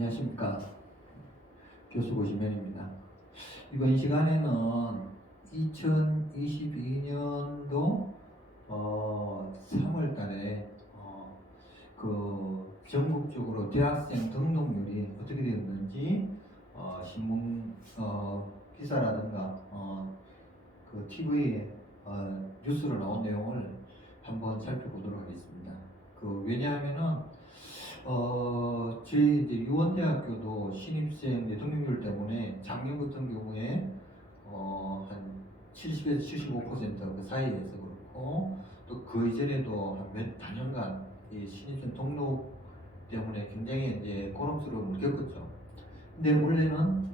안녕하십니까. 교수 고시면입니다. 이번 시간에는 2022년도 3월 달에 그 전국적으로 대학생 등록률이 어떻게 되었는지 신문 기사라든가 그 TV에 뉴스로 나온 내용을 한번 살펴보도록 하겠습니다. 왜냐하면은 저희 이제 유원대학교도 신입생 등록률 때문에 작년 같은 경우에 한 70에서 75%그 사이에서 그렇고 또 그 이전에도 한 몇 단연간 이 신입생 등록 때문에 굉장히 이제 고통스러움을 겪었죠. 근데 원래는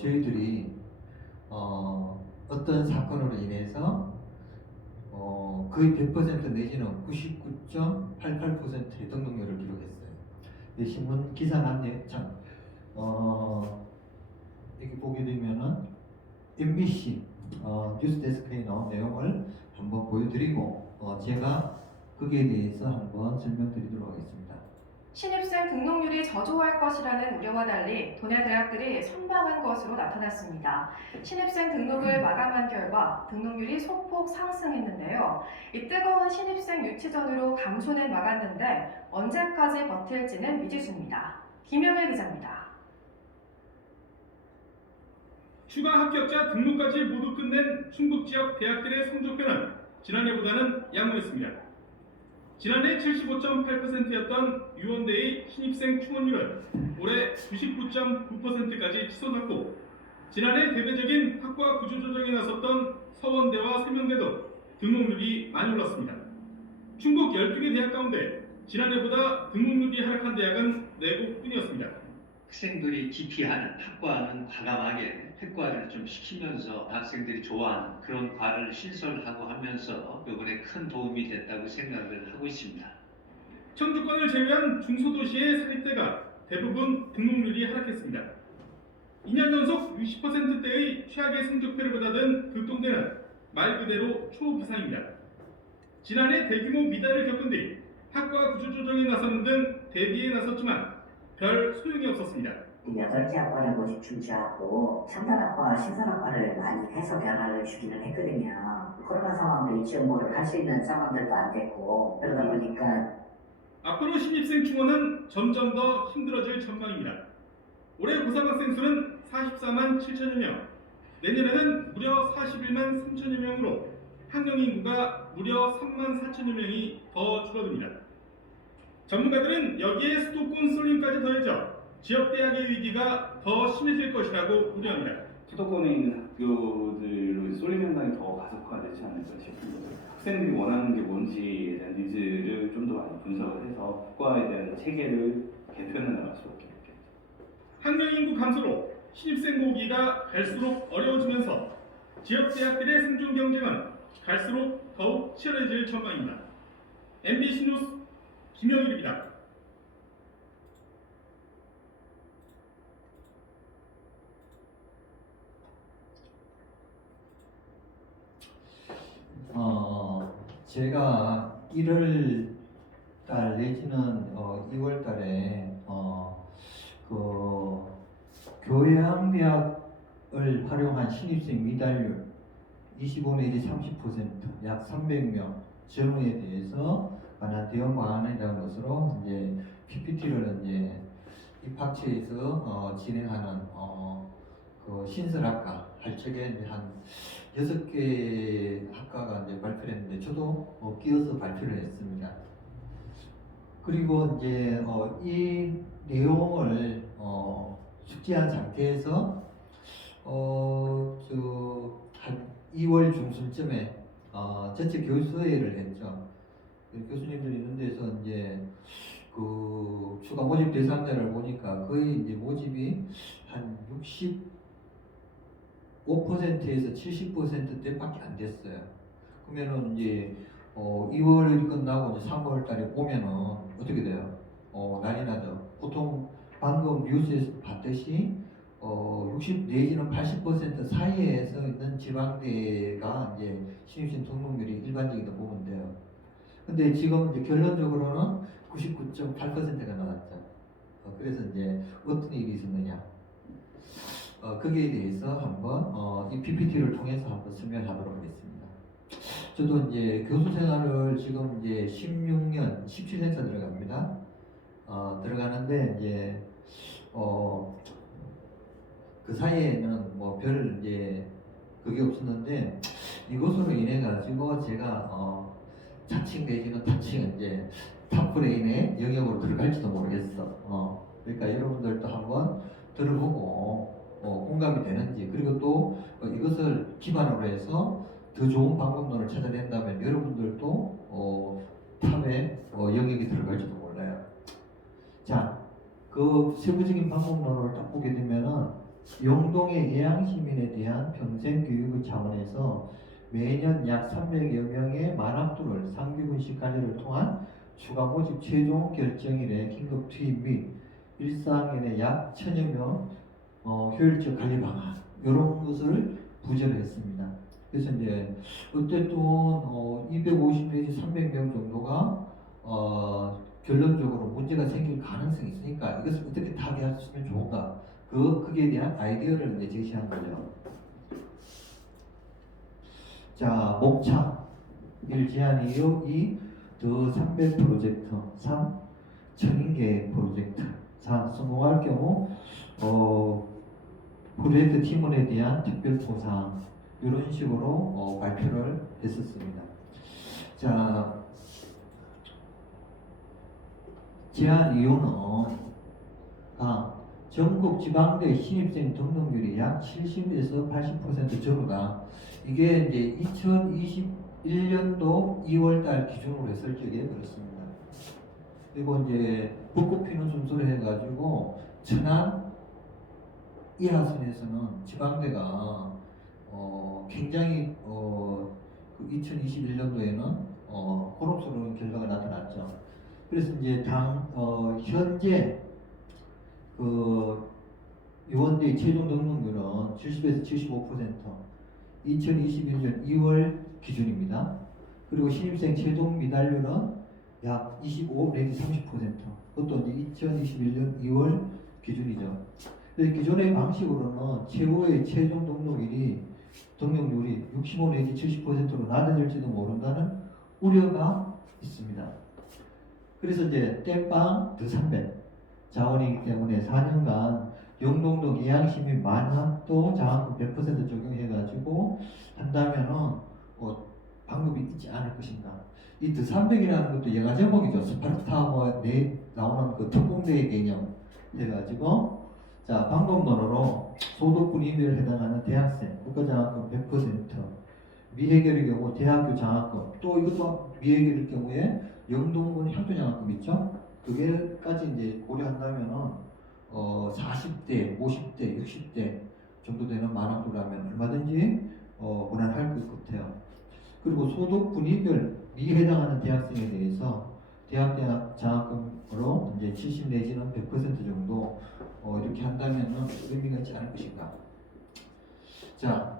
저희들이 어떤 사건으로 인해서 거의 100% 내지는 99.88%의 등록률을 기록했어요. 신문 기사 난내 참 여기 보게 되면은 MBC 뉴스데스크에 나온 내용을 한번 보여드리고 제가 거기에 대해서 한번 설명드리도록 하겠습니다. 신입생 등록률이 저조할 것이라는 우려와 달리 도내 대학들이 선방한 것으로 나타났습니다. 신입생 등록을 마감한 결과 등록률이 소폭 상승했는데요. 이 뜨거운 신입생 유치전으로 감소는 막았는데 언제까지 버틸지는 미지수입니다. 김영일 기자입니다. 추가 합격자 등록까지 모두 끝낸 충북 지역 대학들의 성적표는 지난해보다는 양호했습니다. 지난해 75.8%였던 유원대의 신입생 충원율은 올해 99.9%까지 치솟았고, 지난해 대대적인 학과 구조조정에 나섰던 서원대와 세명대도 등록률이 많이 올랐습니다. 충북 12개 대학 가운데 지난해보다 등록률이 하락한 대학은 4곳뿐이었습니다. 학생들이 기피하는 학과는 과감하게 획과를 좀 시키면서 학생들이 좋아하는 그런 과를 신설하고 하면서 이번에 큰 도움이 됐다고 생각을 하고 있습니다. 청주권을 제외한 중소도시의 사립대가 대부분 등록률이 하락했습니다. 2년 연속 60%대의 최악의 성적표를 받아든 극동대는 말 그대로 초비상입니다. 지난해 대규모 미달을 겪은 뒤 학과 구조조정에 나서는 등 대비에 나섰지만 별 소용이 없었습니다. 8개 학과를 모집 중지하고 첨단학과, 신선학과를 많이 해서 변화를 주기는 했거든요. 코로나 상황도 유치원보를 할 수 있는 상황들도 안 됐고 그러다 보니까 앞으로 신입생 충원은 점점 더 힘들어질 전망입니다. 올해 고3 학생 수는 44만 7천여 명, 내년에는 무려 41만 3천여 명으로 학령 인구가 무려 3만 4천여 명이 더 줄어듭니다. 전문가들은 여기에 수도권 쏠림까지 더해져 지역대학의 위기가 더 심해질 것이라고 우려합니다. 수도권에 있는 학교들로 쏠림 현상이 더 가속화되지 않을까 싶습니다. 학생들이 원하는 게 뭔지에 대한 니즈를 좀 더 많이 분석을 해서 학과에 대한 체계를 개편해 나갈 수밖에 없겠죠. 학령 인구 감소로 신입생 모으기가 갈수록 어려워지면서 지역대학들의 생존 경쟁은 갈수록 더욱 치열해질 전망입니다. MBC 뉴스 김영일입니다. 제가 1월 달 내지는 2월 달에 교양대학을 활용한 신입생 미달률 25 내지 30% 약 300명 전후에 대해서 관한 대응 방안이라는 것으로 이제 PPT를 이제 입학처에서 진행하는 그 신설학과 할 적에 이제 한 6개 학과가 이제 발표를 했는데 저도 끼어서 발표를 했습니다. 그리고 이제 이 내용을 숙지한 상태에서 한 2월 중순쯤에 전체 교수회의를 했죠. 교수님들이 있는 데서 이제 그 추가 모집 대상자를 보니까 거의 이제 모집이 한 65%에서 70%대밖에 안 됐어요. 그러면은 이제 2월이 끝나고 이제 3월 달에 오면은 어떻게 돼요? 난리 나죠. 보통 방금 뉴스에서 봤듯이 60 내지는 80% 사이에서 있는 지방대가 이제 신입생 등록률이 일반적이다 보면 돼요. 근데 지금 이제 결론적으로는 99.8%가 나왔죠. 그래서 이제 어떤 일이 있었느냐. 거기에 대해서 한번 이 PPT를 통해서 한번 설명하도록 하겠습니다. 저도 이제 교수 생활을 지금 이제 16년, 17년차 들어갑니다. 들어가는데 이제 그 사이에는 뭐 별 이제 그게 없었는데 이것으로 인해 가지고 제가 자칭 내지는 타칭 이제 탑브레인의 영역으로 들어갈지도 모르겠어. 그러니까 여러분들도 한번 들어보고 공감이 되는지, 그리고 또 이것을 기반으로 해서 더 좋은 방법론을 찾아낸다면 여러분들도 탑의 영역에 들어갈지도 몰라요. 자, 그 세부적인 방법론을 딱 보게 되면은 영동의 예양시민에 대한 평생교육의 차원에서 매년 약 300여 명의 만학도를 상비군식 관리를 통한 추가 모집 최종 결정일에 긴급 투입 및 일상인의 약 1000여 명 효율적 관리 방안 이런 것을 부제를 했습니다. 그래서 이제 어쨌든 250 내지 300명 정도가 결론적으로 문제가 생길 가능성이 있으니까 이것을 어떻게 타개할 수 있으면 좋은가, 거기에 대한 아이디어를 이제 제시한 거죠. 자, 목차 1 제안이요. 2 더 300 프로젝트, 3 1000개 프로젝트, 4 성공할 경우 프로젝트 팀원에 대한 특별 보상 이런 식으로 발표를 했었습니다. 자, 제안 이유는 전국 지방대 신입생 등록률이 약 70에서 80% 적으다. 이게 이제 2021년도 2월달 기준으로 했을 적에 그렇습니다. 그리고 이제 벚꽃 피는 순서로 해가지고 천안 이하선에서는 지방대가 굉장히 그 2021년도에는 호름스러운 결과가 나타났죠. 그래서 이제 현재 그 요원대 최종 등록률은 70에서 75%, 2021년 2월 기준입니다. 그리고 신입생 최종 미달률은 약 25 내지 30%. 그것도 이제 2021년 2월 기준이죠. 그래서 기존의 방식으로는 최고의 최종 등록률이 65 내지 70%로 낮아질지도 모른다는 우려가 있습니다. 그래서 이제 땜빵 더 300 자원이기 때문에 4년간 영동동 예양시민 만학도 장학금 100% 적용해가지고 한다면은 방법이 있지 않을 것인가. 이 더 300이라는 것도 영화 제목이죠. 스파르타워에 나오는 그 특공대의 개념 해가지고, 자, 방법론으로 소득분 이별에 해당하는 대학생 국가장학금 100%, 미해결의 경우 대학교 장학금, 또 이것도 미해결의 경우에 영동군 향토장학금 있죠. 그게까지 이제 고려한다면은 40대, 50대, 60대 정도 되는 만학도라면 얼마든지 무난할 것 같아요. 그리고 소득 분위별 미해당하는 대학생에 대해서 대학 장학금으로 이제 70 내지는 100% 정도 이렇게 한다면은 의미가 있지 않을 것인가. 자,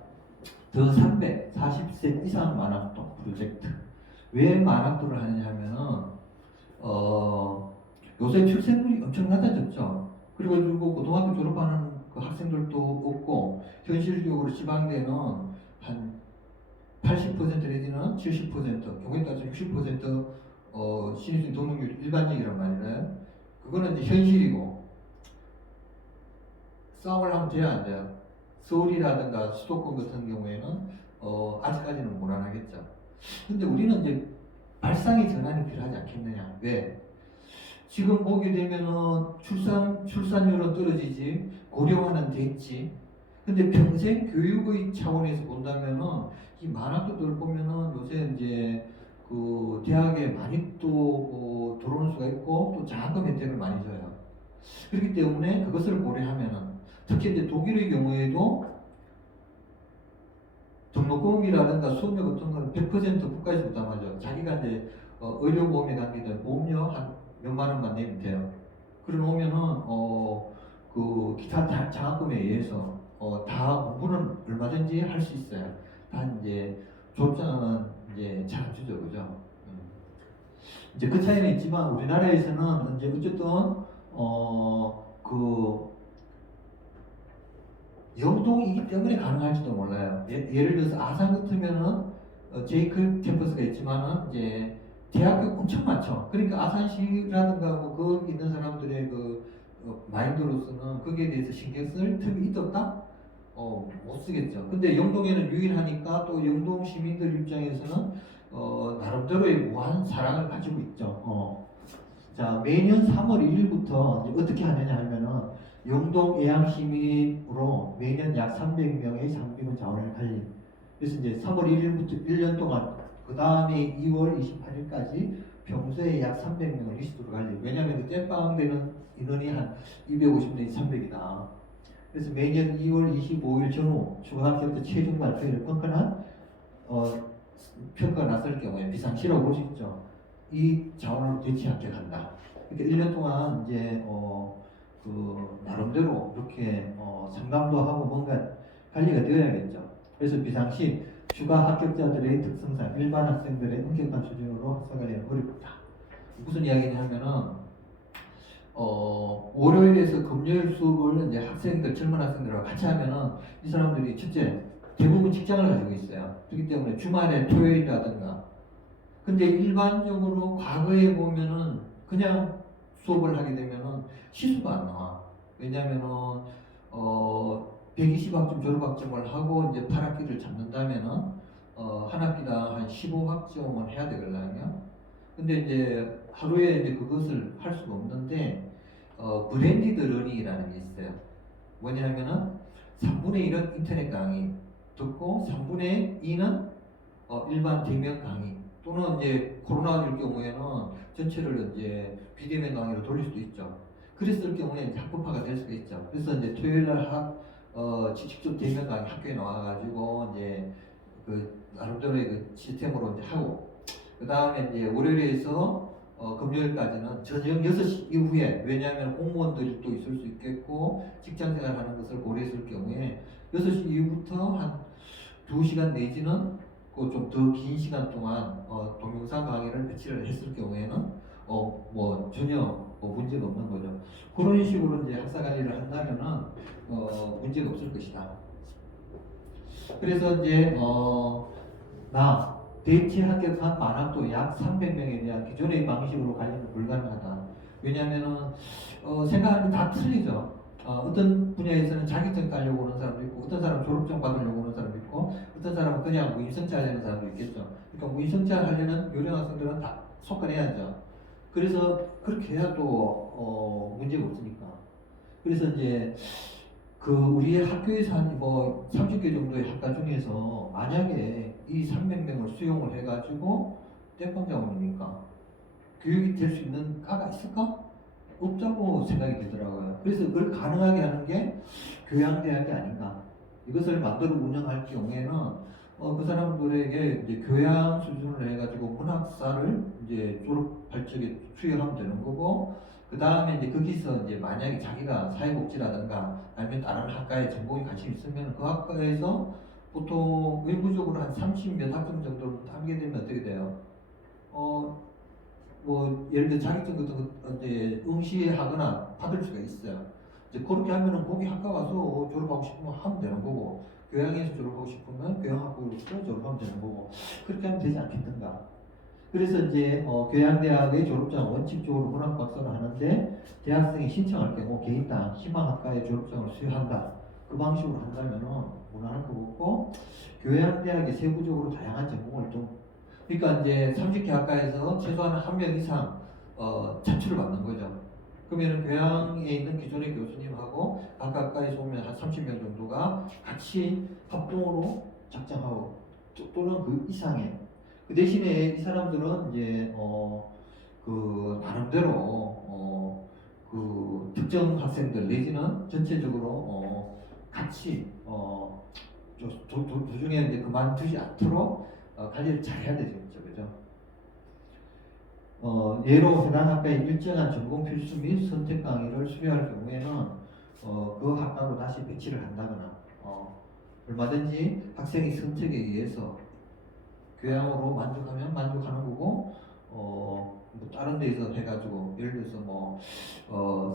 더 300, 40세 이상 만학도 프로젝트. 왜 만학도를 하느냐 하면은 요새 출생률이 엄청 낮아졌죠. 그리고 고등학교 졸업하는 그 학생들도 없고, 현실적으로 지방대는 한 80% 내지는 70%, 경우에 따라서 60% 신입생 등록률이 일반적이란 말이에요. 그거는 이제 현실이고, 싸움을 하면 돼야 안 돼요. 서울이라든가 수도권 같은 경우에는 아직까지는 무난하겠죠. 근데 우리는 이제 발상의 전환이 필요하지 않겠느냐. 왜? 지금 보게 되면은 출산율은 떨어지지, 고령화는 됐지. 근데 평생 교육의 차원에서 본다면은 이 만학도들 보면은 요새 이제 그 대학에 많이 또 들어올 수가 있고 또 장학금 혜택을 많이 줘요. 그렇기 때문에 그것을 고려하면은 특히 이제 독일의 경우에도 등록금이라든가 수업료 같은 거는 100% 국가에서 부담하죠. 자기가 이제 의료보험에 관계된 보험료 한 몇만 원만 내면 돼요. 그러면은 그 기타 장학금에 의해서 다 공부는 얼마든지 할 수 있어요. 단 이제 조건은 이제 잘 안 주죠, 그죠? 이제 그 차이는 있지만 우리나라에서는 이제 어쨌든 그 영동이기 때문에 가능할지도 몰라요. 예를 들어서 아산 같으면은 제이크 캠퍼스가 있지만은 이제 대학교 엄청 많죠. 그러니까 아산시라든가 뭐 거기 있는 사람들의 그 마인드로서는 거기에 대해서 신경 쓸 틈이 있었다? 못 쓰겠죠. 근데 영동에는 유일하니까 또 영동 시민들 입장에서는 나름대로의 무한 사랑을 가지고 있죠. 자, 매년 3월 1일부터 이제 어떻게 하느냐 하면은 영동 애양시민으로 매년 약 300명의 장비군 자원을 달린. 그래서 이제 3월 1일부터 1년 동안 그 다음에 2월 28일까지 평소에 약 300명을 리스트로 관리. 왜냐하면 그 땜빵 되는 인원이 한 250내지 300이다. 그래서 매년 2월 25일 전후 추가 합격자 최종 발표를 끈끈한 평가가 났을 경우에 비상시라고 볼 수 있죠. 이 자원을 대치 합격한다. 그러니까 1년 동안 이제 그 나름대로 이렇게 상담도 하고 뭔가 관리가 되어야겠죠. 그래서 비상시 추가 합격자들의 특성상 일반 학생들의 엄격한 수준으로 학사관리는 어렵다. 무슨 이야기냐면은 월요일에서 금요일 수업을 이제 학생들 젊은 학생들과 같이 하면은 이 사람들이 첫째 대부분 직장을 가지고 있어요. 그렇기 때문에 주말에 토요일이라든가 근데 일반적으로 과거에 보면은 그냥 수업을 하게 되면은 시수가 안 나와. 왜냐면은 120학점 졸업학점을 하고 이제 8학기를 잡는다면은 한 학기당 한 15학점은 해야 되거든요. 근데 이제 하루에 이제 그것을 할 수가 없는데 브랜디드 러닝이라는 게 있어요. 뭐냐면은 3분의 1은 인터넷 강의 듣고 3분의 2는 일반 대면 강의 또는 이제 코로나일 경우에는 전체를 이제 비대면 강의로 돌릴 수도 있죠. 그랬을 경우에 이제 학급화가 될 수가 있죠. 그래서 이제 토요일날 직접 대면 강의 학교에 나와가지고 이제 그 나름대로의 그 시스템으로 이제 하고 그 다음에 이제 월요일에서 금요일까지는 저녁 6시 이후에 왜냐하면 공무원들이 또 있을 수 있겠고 직장생활 하는 것을 고려했을 경우에 6시 이후부터 한 2시간 내지는 그 좀 더 긴 시간 동안 동영상 강의를 배치를 했을 경우에는 뭐 전혀 문제가 없는 거죠. 그런 식으로 이제 학사 관리를 한다면은 문제가 없을 것이다. 그래서 이제 대체 합격한 만학도 약 300명에 대한 기존의 방식으로 관리는 불가능하다. 왜냐하면은 생각하는 게 다 틀리죠. 어떤 분야에서는 자격증 따려고 오는 사람도 있고, 어떤 사람은 졸업증 받으려고 오는 사람도 있고, 어떤 사람은 그냥 무임승차 하려는 사람도 있겠죠. 그러니까 무임승차 하려는 요령 학생들은 다 속건해야죠. 그래서 그렇게 해야 또 문제가 없으니까. 그래서 이제 그 우리의 학교에서 한 뭐 30개 정도의 학과 중에서 만약에 이 300명을 수용을 해가지고 땜빵 자원이니까 교육이 될 수 있는 과가 있을까? 없다고 생각이 들더라고요. 그래서 그걸 가능하게 하는 게 교양대학이 아닌가. 이것을 만들어 운영할 경우에는 그 사람들에게 이제 교양 수준을 해가지고 문학사를 이제 졸업할 적에 수여하면 되는 거고, 그 다음에 이제 거기서 이제 만약에 자기가 사회복지라든가 아니면 다른 학과에 전공에 관심 있으면 그 학과에서 보통 외부적으로 한 30몇 학점 정도를 하게 되면 어떻게 돼요? 뭐 예를 들어 자격증 같은 거 이제 응시하거나 받을 수가 있어요. 이제 그렇게 하면은 거기 학과 가서 졸업하고 싶으면 하면 되는 거고, 교양에서 졸업하고 싶으면 교양학부로서 졸업하면 되는 거고, 그렇게 하면 되지 않겠는가. 그래서 이제 교양대학의 졸업장은 원칙적으로 문학 박사를 하는데 대학생이 신청할 경우 개인당 희망학과의 졸업장을 수여한다. 그 방식으로 한다면은 무난할 것 같고, 교양대학이 세부적으로 다양한 전공을 좀 그러니까 이제 30개 학과에서 최소한 한 명 이상 차출을 받는 거죠. 그러면 교양에 있는 기존의 교수님하고 각 학과에서 오면 한 30명 정도가 같이 합동으로 작정하고 또는 그 이상의 그 대신에 이 사람들은 이제 그 나름대로 그 특정 학생들 내지는 전체적으로 같이 도중에 이제 그만두지 않도록 관리를 잘 해야 되죠, 그죠? 예로 해당 학과의 일정한 전공 필수 및 선택 강의를 수료할 경우에는 그 학과로 다시 배치를 한다거나 얼마든지 학생의 선택에 의해서 교양으로 만족하면 만족하는 거고 뭐 다른 데서 해가지고 예를 들어서 뭐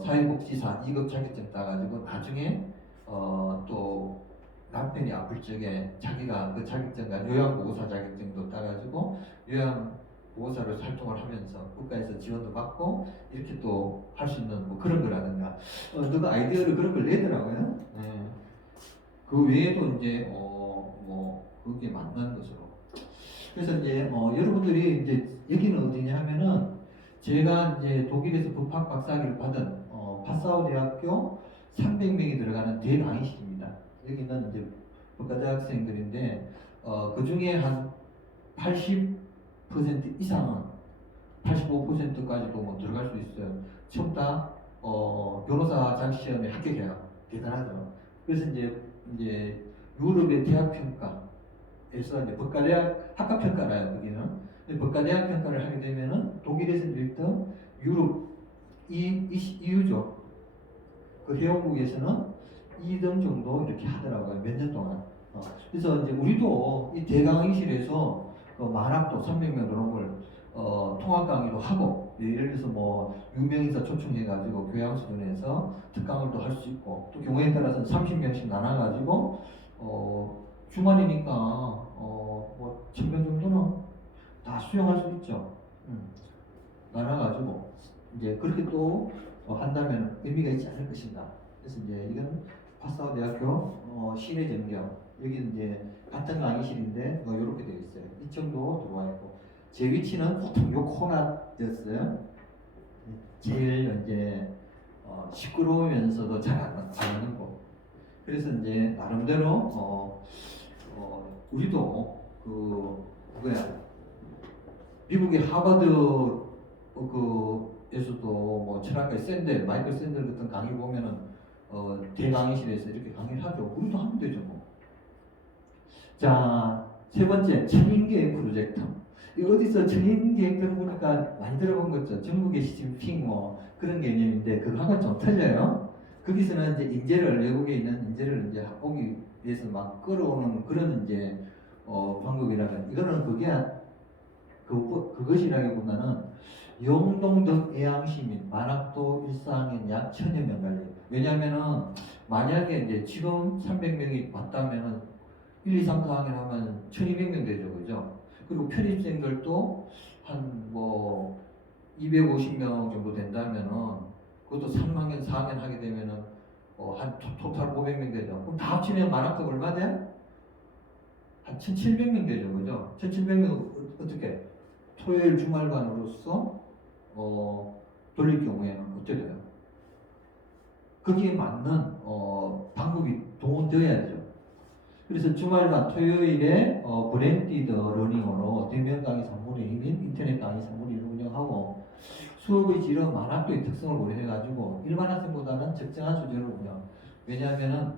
사회복지사 2급 자격증 따가지고 나중에 또 남편이 아플 적에 자기가 그 자격증과 요양보호사 자격증도 따가지고 요양보호사로 활동을 하면서 국가에서 지원도 받고 이렇게 또 할 수 있는 뭐 그런 거라든가 누가 아이디어를 그런 걸 내더라고요. 네. 그 외에도 이제 뭐 그게 맞는 것으로. 그래서 이제 여러분들이 이제 여기는 어디냐 하면은 제가 이제 독일에서 법학 박사학위를 받은 파사우 대학교 300명이 들어가는 대강의실입니다. 여기는 이제 법과대학생들인데 그 중에 한 80% 이상은 85%까지도 뭐 들어갈 수 있어요. 전부 다 변호사 자격 시험에 합격해요. 대단하죠. 그래서 이제 유럽의 대학 평가에서 이제 법과대학 학과 평가라요. 거기는 법과대학 평가를 하게 되면은 독일에서 1등, 유럽 EU죠. 그 회원국에서는 2등 정도 이렇게 하더라고요. 몇 년 동안. 그래서 이제 우리도 이 대강의실에서 만학도 300명 들어온 통합 강의도 하고, 예를 들어서 뭐 유명인사 초청해가지고 교양 수준에서 특강을 또 할 수 있고, 또 경우에 따라서는 30명씩 나눠가지고 주말이니까 뭐 1000명 정도는 다 수용할 수 있죠. 나눠가지고 이제 그렇게 또 한다면 의미가 있지 않을 것인가. 그래서 이제 이건 파사우 대학교 시내 전경, 여기 이제 같은 강의실인데 이렇게 되어 있어요. 이 정도 들어와 있고, 제 위치는 보통 요 코너였어요. 제일 이제 시끄러우면서도 잘 안 하는 곳. 그래서 이제 나름대로 우리도 미국의 하버드 에서도 뭐 철학가의 샌델, 마이클 샌델 같은 강의 보면은 대강의실에서 이렇게 강의를 하죠. 우리도 하면 되죠 뭐. 자, 세 번째 천인계획 프로젝트. 이 어디서 천인계획 들어보니까 많이 들어본 거죠. 중국의 시진핑 뭐 그런 개념인데 그거하고는 좀 틀려요. 거기서는 이제 인재를, 외국에 있는 인재를 이제 오기 위해서 막 끌어오는 그런 이제 방법이라면, 이거는 그것이라기보다는 영동덕 애양시민 만학도 일상인 약 1000여 명 관리. 왜냐하면은 만약에 이제 지금 300명이 왔다면은 1, 2, 3, 4학년 하면 1200명 되죠, 그죠? 그리고 편입생들도 한 뭐 250명 정도 된다면은 그것도 3학년, 4학년 하게 되면은 한 토탈 500명 되죠. 그럼 다 합치면 만학도 얼마 돼? 한 1700명 되죠, 그죠? 1700명 어떻게? 토요일 주말반으로서 돌릴 경우에는 어떻게 돼요? 거기에 맞는 방법이 동원되어야 되죠. 그래서 주말반 토요일에 브랜디드 러닝으로 대면 강의 3분의 2및 인터넷 강의 3분의 1을 운영하고, 수업의 질은 만학도의 특성을 고려해가지고 일반 학생보다는 적정한 수준으로 운영. 왜냐하면은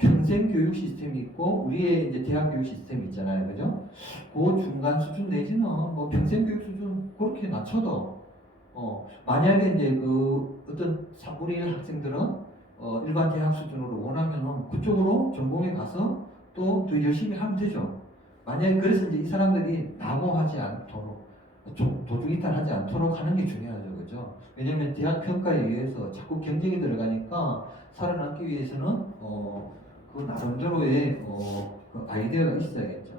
평생 교육 시스템이 있고 우리의 이제 대학 교육 시스템이 있잖아요, 그죠? 그 중간 수준 내지는 뭐 평생 교육 수준 그렇게 낮춰도 만약에 이제 그 어떤 3분의 1 학생들은 일반 대학 수준으로 원하면은 그쪽으로 전공에 가서 또 더 열심히 하면 되죠. 만약에 그래서 이제 이 사람들이 낙오하지 않도록, 도둑 이탈하지 않도록 하는 게 중요하죠, 그죠? 왜냐면 대학 평가에 의해서 자꾸 경쟁이 들어가니까 살아남기 위해서는 그 나름대로의 그 아이디어가 있어야겠죠.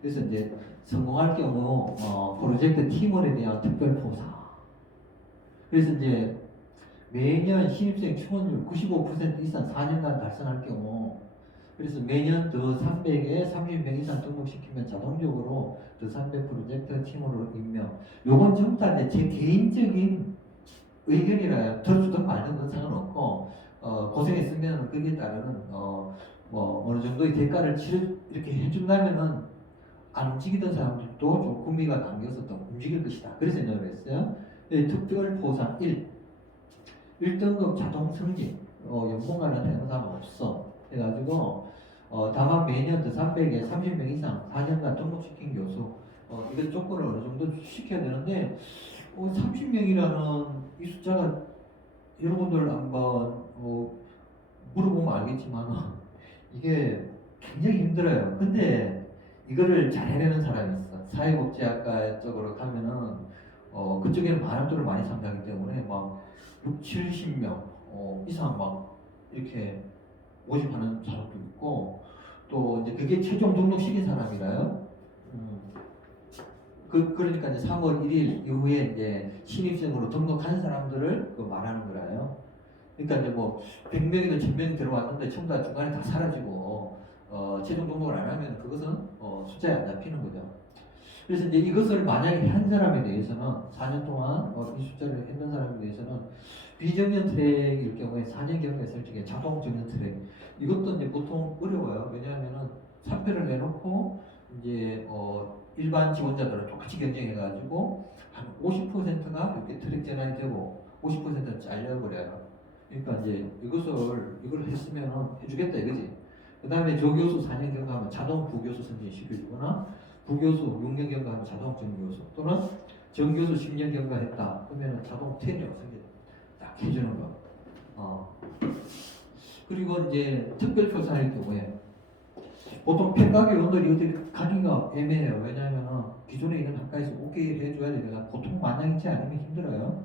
그래서 이제 성공할 경우 프로젝트 팀원에 대한 특별 포상. 그래서 이제 매년 신입생 충원율 95% 이상 4년간 달성할 경우, 그래서 매년 더 300에 30명 이상 등록시키면 자동적으로 더 300 프로젝트 팀으로 임명. 요건 전부 다 이제 제 개인적인 의견이라요. 들어주든 말든 그건 상관없고, 고생했으면 거기에 따르는 뭐 어느 정도의 대가를 이렇게 해준다면은 안 움직이던 사람들도 좀 구미가 당겨서 또 움직일 것이다. 그래서 생각을 했어요. 특별 보상 1등급 자동 승진, 연봉 관련된 행사가 없어. 해가지고 다만 매년 더 300에 30명 이상 4년간 등록시킨 교수, 이런 조건을 어느 정도 시켜야 되는데 30명이라는 이 숫자가 여러분들 한번 물어보면 알겠지만 이게 굉장히 힘들어요. 근데 이거를 잘 해내는 사람이 있어. 사회복지학과 쪽으로 가면은 그쪽에는 많은 돈을 많이 상대하기 때문에 막 6, 70명 이상 막 이렇게 모집하는 사람도 있고 또 이제 그게 최종 등록시킨 사람이라요. 그러니까 이제 3월 1일 이후에 이제 신입생으로 등록한 사람들을 말하는 거라요. 그러니까 이제 뭐 100명이든 1000명이 들어왔는데 전부 다 중간에 다 사라지고 최종 등록을 안 하면 그것은 숫자에 안 잡히는 거죠. 그래서 이제 이것을 만약에 한 사람에 대해서는 4년 동안 이 숫자를 했는 사람에 대해서는 비정년 트랙일 경우에 4년 경과에 설정해 자동 정년 트랙 이것도 이제 보통 어려워요. 왜냐하면은 사표를 내놓고 이제 일반 지원자들을 똑같이 경쟁해가지고 한 50%가 이렇게 트랙 전환이 되고 50%는 잘려버려요. 그러니까 이제 이걸 했으면 해주겠다 이거지. 그 다음에 조교수 4년 경과하면 자동 부교수 선정시켜주거나 부교수 6년 경과하면 자동 정교수 또는 정교수 10년 경과했다 그러면 자동 테니어 선정 딱 해주는 거. 그리고 이제 특별표사일 경우에 보통 평가계 원들이 어떻게 가기가 애매해요. 왜냐하면 기존에 있는 학과에서 오케이 해줘야 되니까 보통 만약이지 않으면 힘들어요.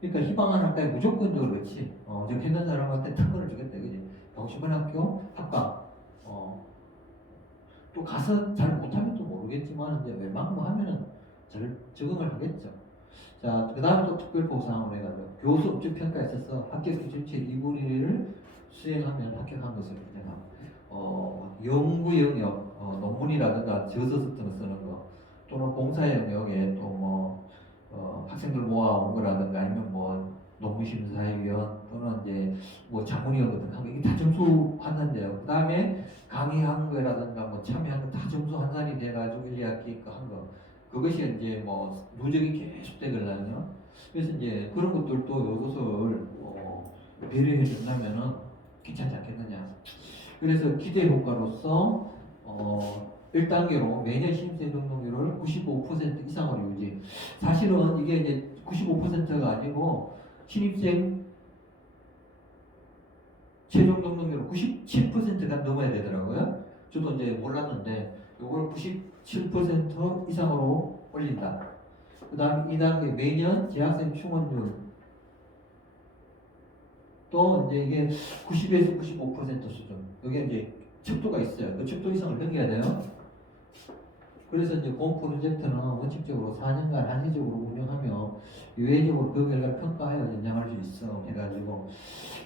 그러니까 희망하는 학과에 무조건적으로 그렇지. 지금 했는 사람한테 특권을 주겠다 이거지. 영시반학교 학과. 또 가서 잘 못하면 또 모르겠지만 이제 웬만큼 하면은 잘 적응을 하겠죠. 자, 그 다음에 또 특별 보상을 해가지고 교수 업적 평가에 있어서 합격 기준치 2분의 1을 수행하면 합격한 것을 내가 연구 영역 논문이라든가 저서 같은 거 쓰는 거 또는 봉사 영역에 또 뭐 학생들 모아온 거라든가 아니면 뭐 논문심사위원 또는 이제 뭐 자문위원 같은 거 하는 거 이게 다 점수 환산돼요. 그 다음에 강의한 거라든가 뭐 참여한 거 다 점수 환산이 돼가지고 1, 2학기 한 거 그것이 이제 뭐 누적이 계속 되거든요. 그래서 이제 그런 것들도 이것을 배려해 준다면은 괜찮지 않겠느냐. 그래서 기대 효과로서 1단계로 매년 신입생 등록률을 95% 이상으로 유지. 사실은 이게 이제 95%가 아니고 신입생 최종 등록률 97%가 넘어야 되더라고요. 저도 이제 몰랐는데 이걸 97% 이상으로 올린다. 그 다음 2단계 매년 재학생 충원율 또 이제 이게 90에서 95% 수준. 여기 이제 척도가 있어요. 그 척도 이상을 넘겨야 돼요. 그래서 이제 본 프로젝트는 원칙적으로 4년간 한시적으로 운영하며 유예적으로 그 결과를 평가하여 연장할 수 있어 해가지고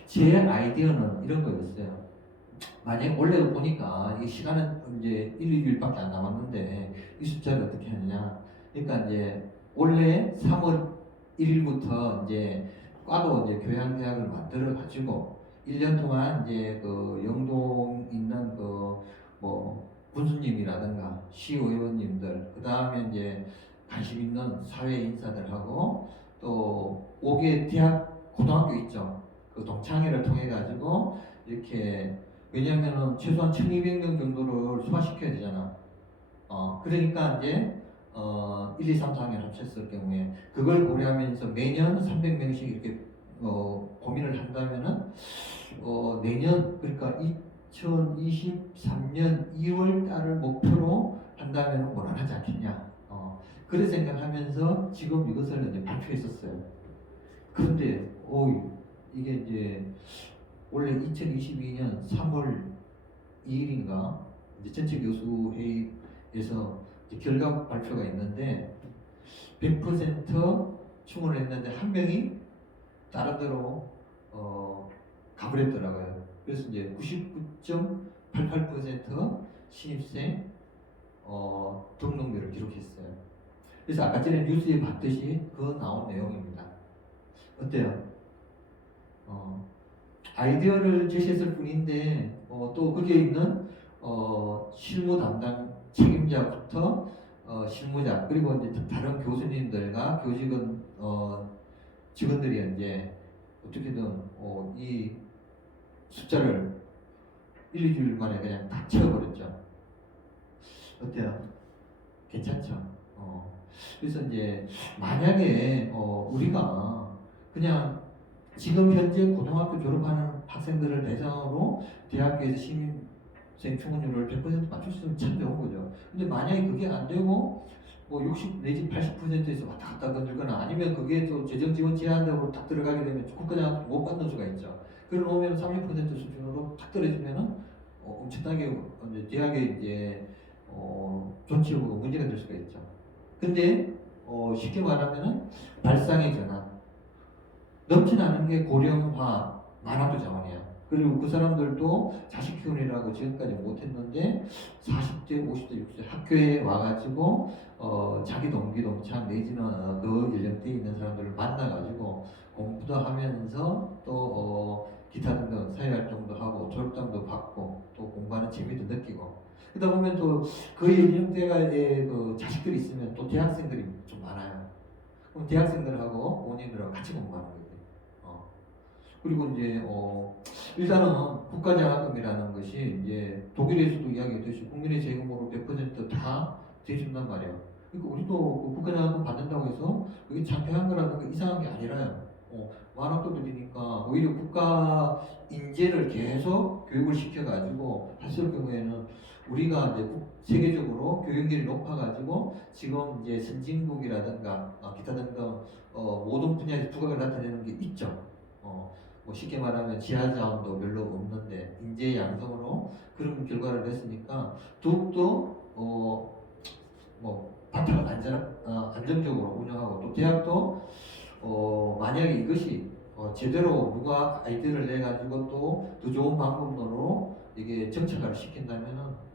제 아이디어는 이런 거였어요. 만약 원래 보니까 이 시간은 이제 1, 2주일밖에 안 남았는데 이 숫자를 어떻게 하느냐. 그러니까 이제 원래 3월 1일부터 이제 과도 이제 교양대학을 만들어 가지고 1년 동안 이제 그 영동 있는 그 뭐 군수님이라든가 시의원님들 그 다음에 이제 관심 있는 사회 인사들하고 또 5개 대학 고등학교 있죠. 그 동창회를 통해 가지고 이렇게 왜냐면은 최소한 1200명 정도를 소화시켜야 되잖아. 그러니까 이제 1, 2, 3, 4학년 합쳤을 경우에 그걸 고려하면서 매년 300명씩 이렇게 고민을 한다면은 내년 그러니까 2023년 2월 달을 목표로 한다면은 무난하지 않겠냐. 그래 생각하면서 지금 이것을 이제 발표했었어요. 그런데 이게 이제 원래 2022년 3월 2일인가 이제 전체 교수 회의에서 이제 결과 발표가 있는데 100% 충원을 했는데 한 명이 다른 데로 가버렸더라고요. 그래서 이제 99.88% 신입생 등록률을 기록했어요. 그래서 아까 전에 뉴스에 봤듯이 그 나온 내용입니다. 어때요? 아이디어를 제시했을 뿐인데 또 거기에 있는 실무 담당 책임자부터 실무자 그리고 이제 다른 교수님들과 교직원 직원들이 이제 어떻게든 이 숫자를 1, 2주일 만에 그냥 다 채워버렸죠. 어때요? 괜찮죠? 그래서 이제 만약에 우리가 그냥 지금 현재 고등학교 졸업하는 학생들을 대상으로 대학교에서 신입생 충원율을 100% 맞출 수 있으면 참 좋은 거죠. 근데 만약에 그게 안 되고 뭐 60 내지 80%에서 왔다 갔다 건들거나 아니면 그게 또 재정 지원 제한적으로 딱 들어가게 되면 국가장학금 못 받는 수가 있죠. 그러면 30% 수준으로 딱 떨어지면은 엄청나게 이제 대학에 이제 존치하고 문제가 될 수가 있죠. 근데 쉽게 말하면은 발상의 전환, 넘쳐나는 게 고령화 만학도 자원이야. 그리고 그 사람들도 자식 키우느라고 지금까지 못했는데 40대, 50대, 60대 학교에 와가지고 자기 동기 동창 내지는 그 연령대에 있는 사람들을 만나가지고 공부도 하면서 또 기타 등등 사회활동도 하고 졸업장도 받고 또 공부하는 재미도 느끼고 그러다 보면 또 그 연령대의 그 자식들이 있으면 또 대학생들이 좀 많아요. 그럼 대학생들하고 본인들하고 같이 공부하는 거예요. 그리고 이제 일단은 국가장학금이라는 것이 이제 독일에서도 이야기했듯이 국민의 세금으로 100%다 대준단 말이에요. 그러니까 우리도 그 국가장학금 받는다고 해서 그게 창피한 거라든가 이상한 게 아니라요. 만학도 들이니까 오히려 국가 인재를 계속 교육을 시켜가지고 했을 경우에는 우리가 이제 세계적으로 교육열이 높아가지고 지금 이제 선진국이라든가 기타 등등 모든 분야에서 두각을 나타내는 게 있죠. 뭐 쉽게 말하면 지하 자원도 별로 없는데 인재 양성으로 그런 결과를 냈으니까 더욱더 뭐 바탕을 안정적으로 운영하고 또 대학도 만약에 이것이 제대로 누가 아이디어를 내 가지고 또 더 좋은 방법으로 이게 정착화를 시킨다면은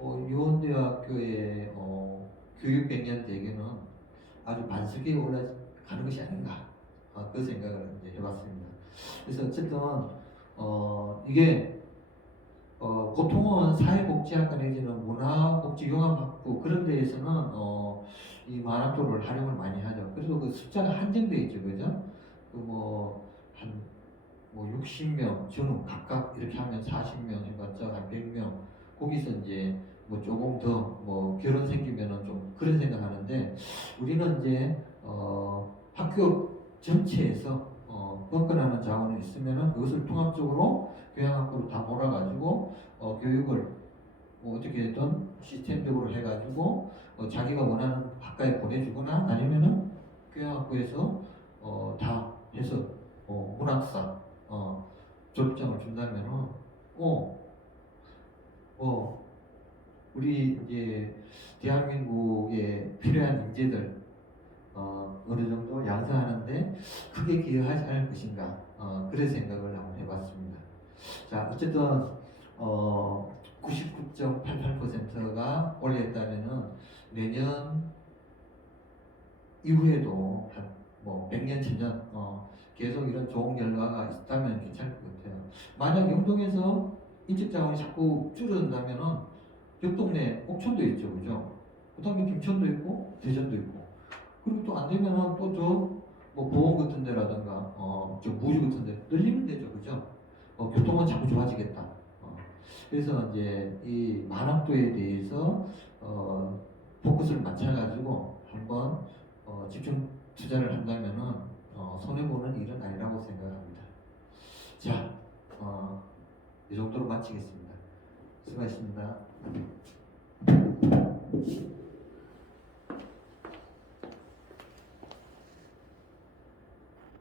유원대학교의 교육 백년 대계는 아주 반석에 올라가는 것이 아닌가 그 생각을 이제 해봤습니다. 그래서 어쨌든 이게 보통은 사회복지학과 내지는 문화복지융합학부 그런 데에서는 이 만학도를 활용을 많이 하죠. 그래도 그 숫자가 한정되어 있죠, 그죠? 뭐 60명 전후 각각 이렇게 하면 40명 해봤자 한 100명 거기서 이제 뭐 조금 더 뭐 결혼 생기면은 좀 그런 생각하는데 우리는 이제 학교 전체에서 꺾어나는 자원이 있으면은 그것을 통합적으로 교양학부로 다 몰아가지고 교육을 뭐 어떻게든 시스템적으로 해가지고 자기가 원하는 학과에 보내주거나 아니면은 교양학부에서 다 해서 문학사 졸업장을 준다면은 우리 이제 대한민국에 필요한 인재들 어느 정도 양성하는데 크게 기여하지 않을 것인가 그런 생각을 한번 해봤습니다. 자 어쨌든 99.88%가 올렸다면은 내년 이후에도 한 뭐 100년, 1000년 계속 이런 좋은 결과가 있다면 괜찮을 것 같아요. 만약 영동에서 인적자원이 자꾸 줄어든다면은 옆 동네 옥천도 있죠, 그죠? 그 다음에 김천도 있고 대전도 있고 그리고 또 안 되면은 또 저 뭐 보험 같은 데라든가 저 무주 같은 데 늘리면 되죠, 그죠? 교통은 자꾸 좋아지겠다. 그래서 이제 이 만학도에 대해서 포커스를 맞춰가지고 한번 집중 투자를 한다면은 손해 보는 일은 아니라고 생각합니다. 자, 이 정도로 마치겠습니다. 수고하셨습니다.